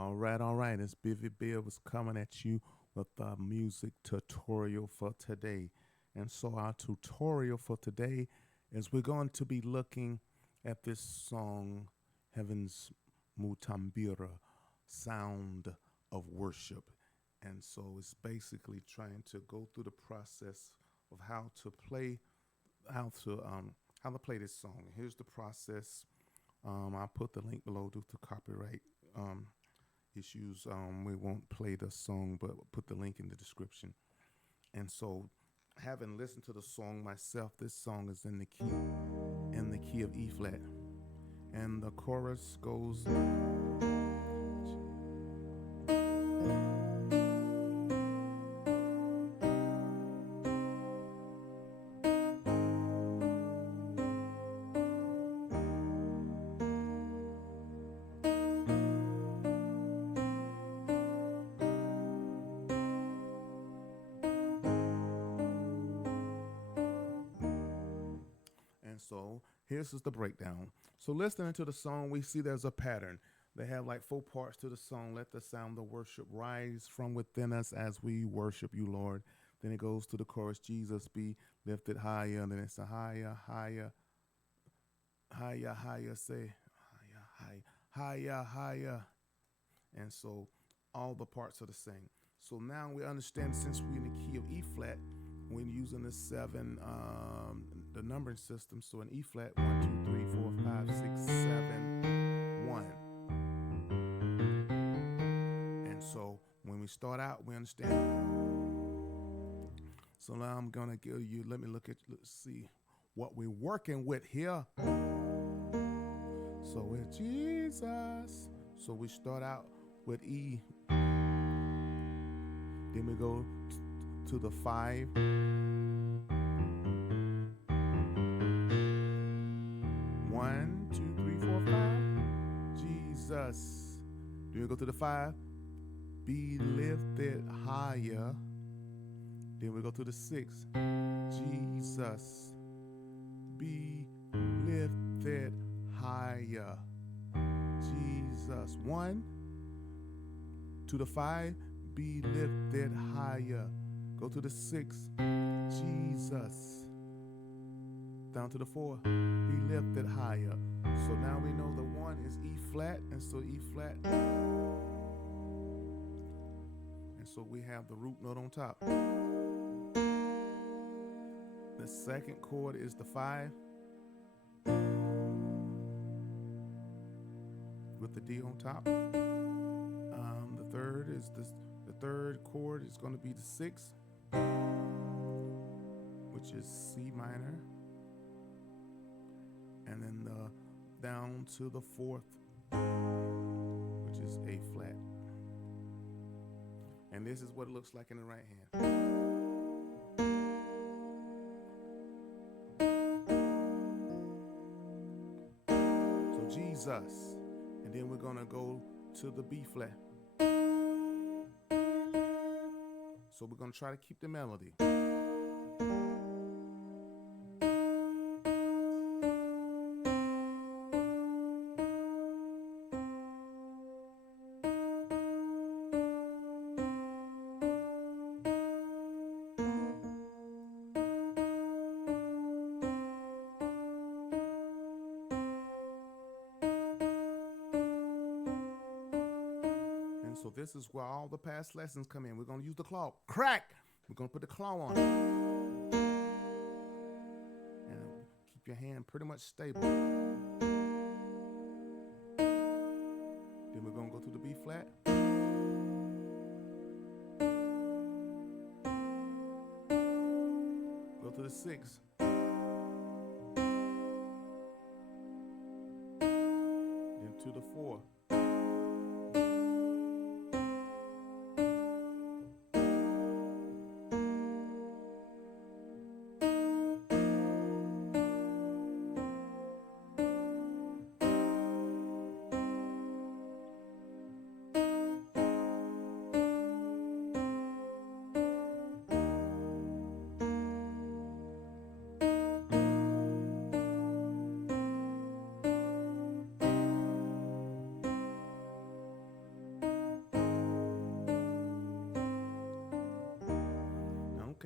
All right. It's Bivy Bill was coming at you with the music tutorial for today. And so our tutorial for today is we're going to be looking at this song, Heaven's Mutambira, Sound of Worship. And so it's basically trying to go through the process of how to how to play this song. Here's the process. I'll put the link below due to copyright issues. We won't play the song, but we'll put the link in the description. And so, having listened to the song myself, this song is in the key of E flat, and the chorus goes. And so here's just the breakdown. So listening to the song, we see there's a pattern. They have like four parts to the song. Let the sound of worship rise from within us as we worship you, Lord. Then it goes to the chorus, Jesus be lifted higher. And then it's a higher, higher, higher, higher, say higher, higher, higher, higher. And so all the parts are the same. So now we understand since we're in the key of E flat, when using the the numbering system. So in E flat, 1, 2, 3, 4, 5, 6, 7, 1. And so when we start out, we understand. So now I'm gonna give you. Let's see what we're working with here. So with Jesus. So we start out with E. Then we go to the 5. 1, 2, 3, 4, 5. Jesus. Then we go to the 5. Be lifted higher. Then we go to the 6. Jesus. Be lifted higher. Jesus. 1 to the 5. Be lifted higher. Go to the 6. Jesus. Down to the 4. Be lifted higher. So now we know the 1 is E flat, and so E flat. And so we have the root note on top. The second chord is the 5 with the D on top. The third chord is going to be the 6, which is C minor, and then down to the 4th, which is A flat. And this is what it looks like in the right hand. So Jesus, and then we're gonna go to the B flat. So we're gonna try to keep the melody. And so this is where all the past lessons come in. We're going to use the claw. Crack! We're going to put the claw on it. And keep your hand pretty much stable. Then we're going to go to the B flat. Go to the 6. Then to the 4.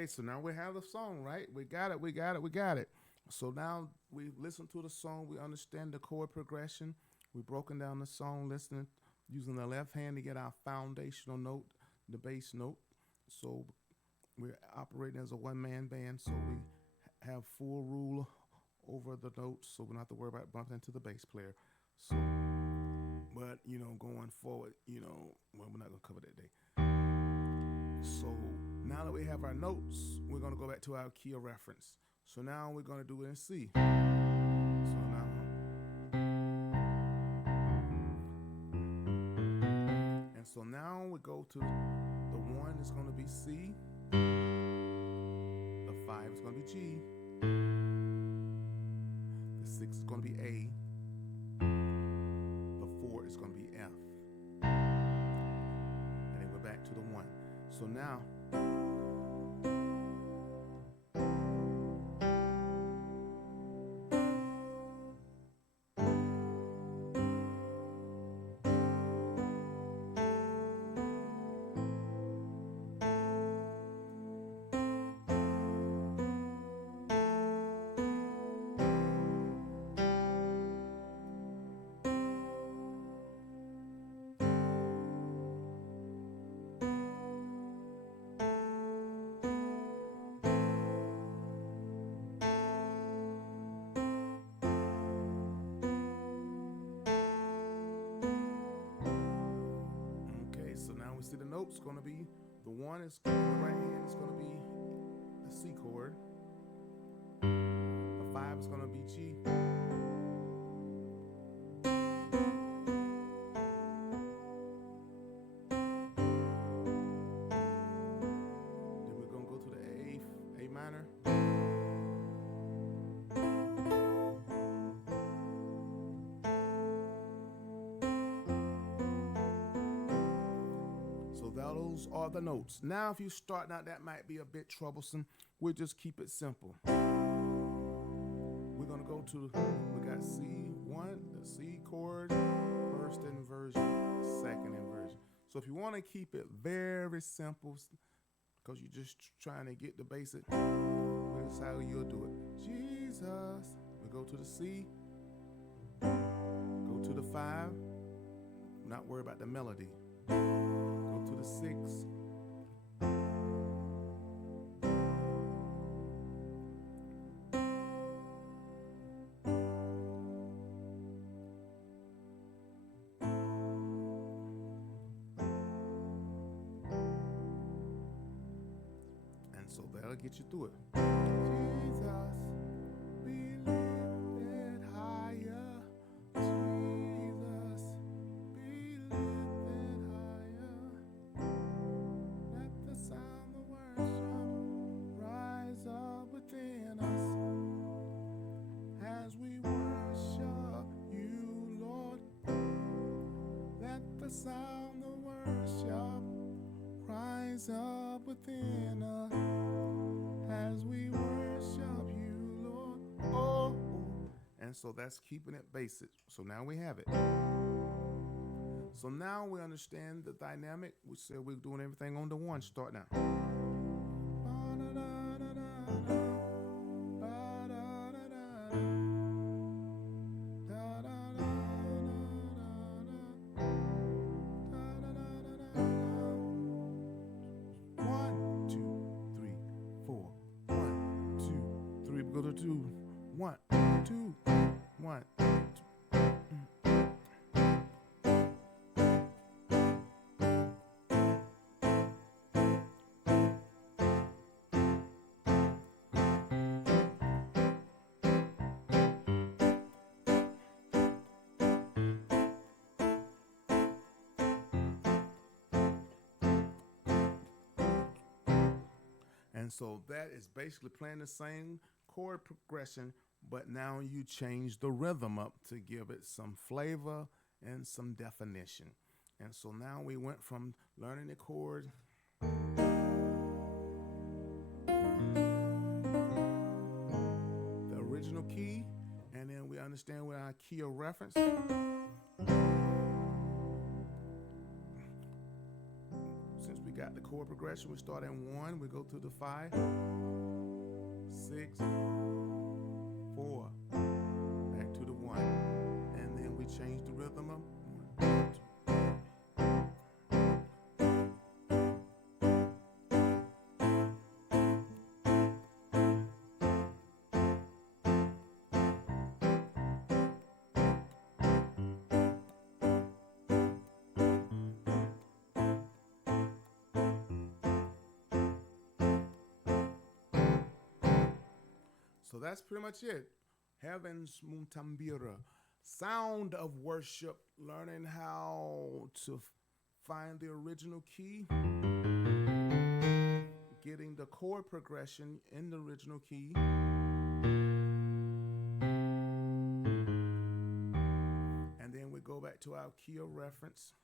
Okay, so now we have the song, right? We got it, we got it, we got it. So now we listen to the song, we understand the chord progression. We've broken down the song, listening, using the left hand to get our foundational note, the bass note. So we're operating as a one-man band, so we have full rule over the notes, so we don't have to worry about bumping into the bass player. So, but going forward, well, we're not gonna cover that day. So now that we have our notes, we're gonna go back to our key of reference. So now we're gonna do it in C. So now, and so now we go to the 1 is gonna be C, the 5 is gonna be G, the 6 is gonna be A, the 4 is gonna be F, and then we're back to the 1. So now we see the notes gonna be the 1 is in the right hand is gonna be the C chord. The 5 is gonna be G. Then we're gonna go to the A minor. Those are the notes. Now, if you're starting out, that might be a bit troublesome. We'll just keep it simple. We're going to go to, we got C1, the C chord, first inversion, second inversion. So if you want to keep it very simple, because you're just trying to get the basic, this is how you'll do it. Jesus. We go to the C, go to the 5, not worry about the melody. Go to the 6. And so that'll get you through it. Jesus, be lifted higher. Jesus, be lifted higher. Let the sound of worship rise up within us as we worship you, Lord. Let the sound of worship rise up within us as we worship you, Lord. Oh, and so that's keeping it basic. So now we have it. So now we understand the dynamic. We said we're doing everything on the 1. Start now. Go to 2, 1, 2, 1. And so that is basically playing the same chord progression, but now you change the rhythm up to give it some flavor and some definition. And so now we went from learning the chord the original key, and then we understand what our key of reference. Since we got the chord progression. We start in 1, we go to the 5, 6, 4, back to the 1, and then we change the rhythm up. 1, 2. So that's pretty much it. Heaven's Mutambira. Sound of worship, learning how to find the original key, getting the chord progression in the original key, and then we go back to our key of reference.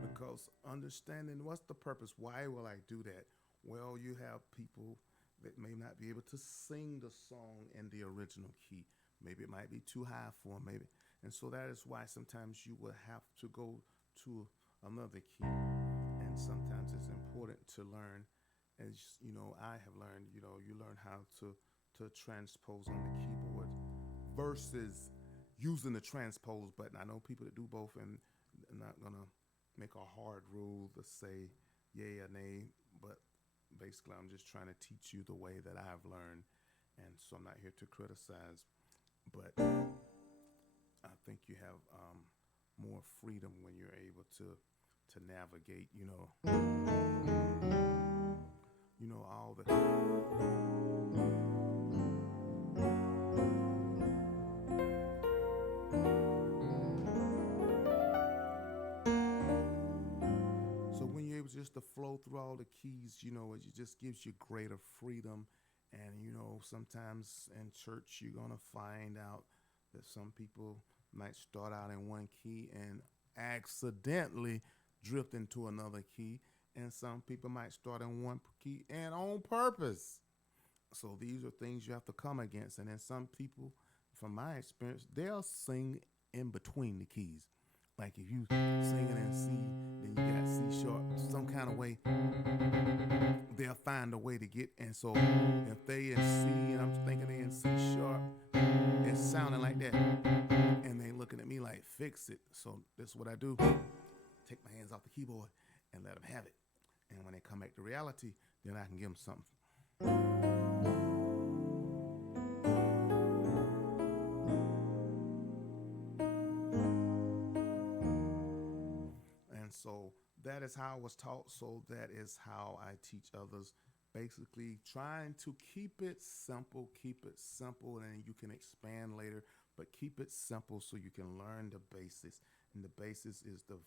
Because understanding what's the purpose, why will I do that? Well, you have people that may not be able to sing the song in the original key. Maybe it might be too high for them, maybe. And so that is why sometimes you will have to go to another key. And sometimes it's important to learn, as you know, I have learned, you learn how to transpose on the keyboard versus using the transpose button. I know people that do both, and I'm not gonna make a hard rule to say yay or nay, but basically I'm just trying to teach you the way that I've learned, and so I'm not here to criticize, but I think you have more freedom when you're able to navigate, all the so when you're able just to flow through all the keys, it just gives you greater freedom. And sometimes in church you're gonna find out that some people might start out in one key and accidentally drift into another key, and some people might start in one key and on purpose. So these are things you have to come against. And then some people, from my experience, they'll sing in between the keys. Like if you singing in C, then you got C sharp, some kind of way, they'll find a way to get. And so if they in C and I'm thinking they in C sharp, it's sounding like that. And they looking at me like, fix it. So this is what I do. Take my hands off the keyboard and let them have it. And when they come back to reality, then I can give them something. And so that is how I was taught. So that is how I teach others. Basically trying to keep it simple, and then you can expand later, but keep it simple so you can learn the basics. And the basis is the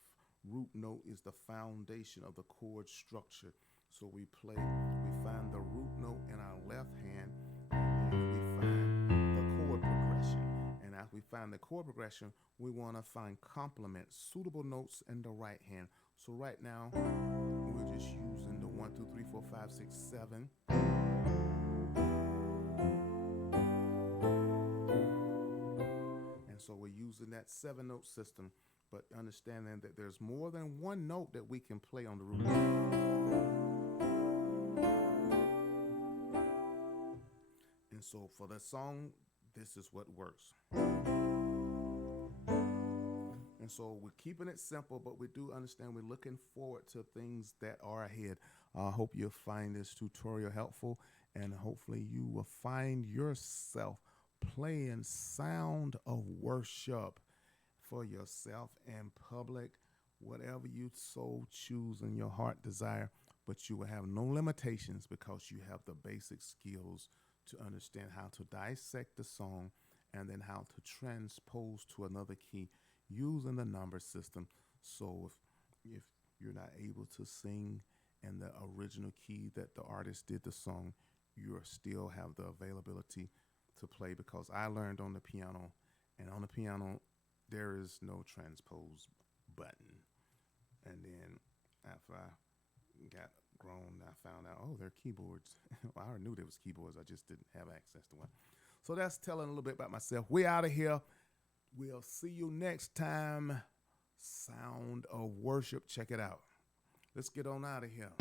root note is the foundation of the chord structure. So we find the root note in our left hand, and then we find the chord progression. And as we find the chord progression, we want to find complements, suitable notes in the right hand. So right now, we're just using the 1, 2, 3, 4, 5, 6, 7. And so we're using that 7-note system, but understanding that there's more than one note that we can play on the root. And so for the song, this is what works. And so we're keeping it simple, but we do understand we're looking forward to things that are ahead. I hope you'll find this tutorial helpful, and hopefully you will find yourself playing sound of worship for yourself in public, whatever you so choose in your heart desire, but you will have no limitations because you have the basic skills to understand how to dissect the song and then how to transpose to another key using the number system. So if you're not able to sing in the original key that the artist did the song, you still have the availability to play, because I learned on the piano, and on the piano there is no transpose button. And then after I got grown, I found out, oh, they're keyboards. I already knew there was keyboards, I just didn't have access to one. So that's telling a little bit about myself. We out of here. We'll see you next time. sound of worship. Check it out. Let's get on out of here.